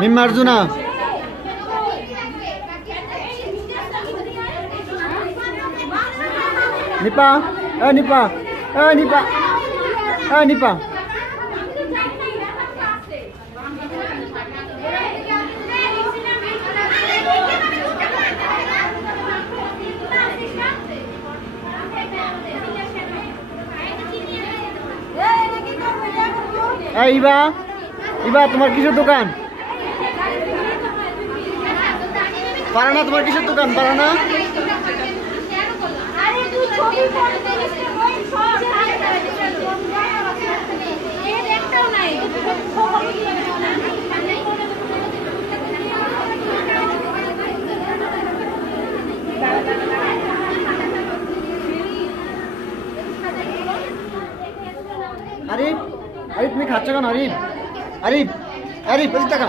মিম আর্জুনা নিপা নিপা নিপা নিপা ইবা ইবা তোমার কিসের দোকান? পারানা তোমার কিসের দোকান? পারানা আরিফ আরিফ তুমি খাচ্ছ কেন? আরিফ আরিফ আরিফ 25 টাকা।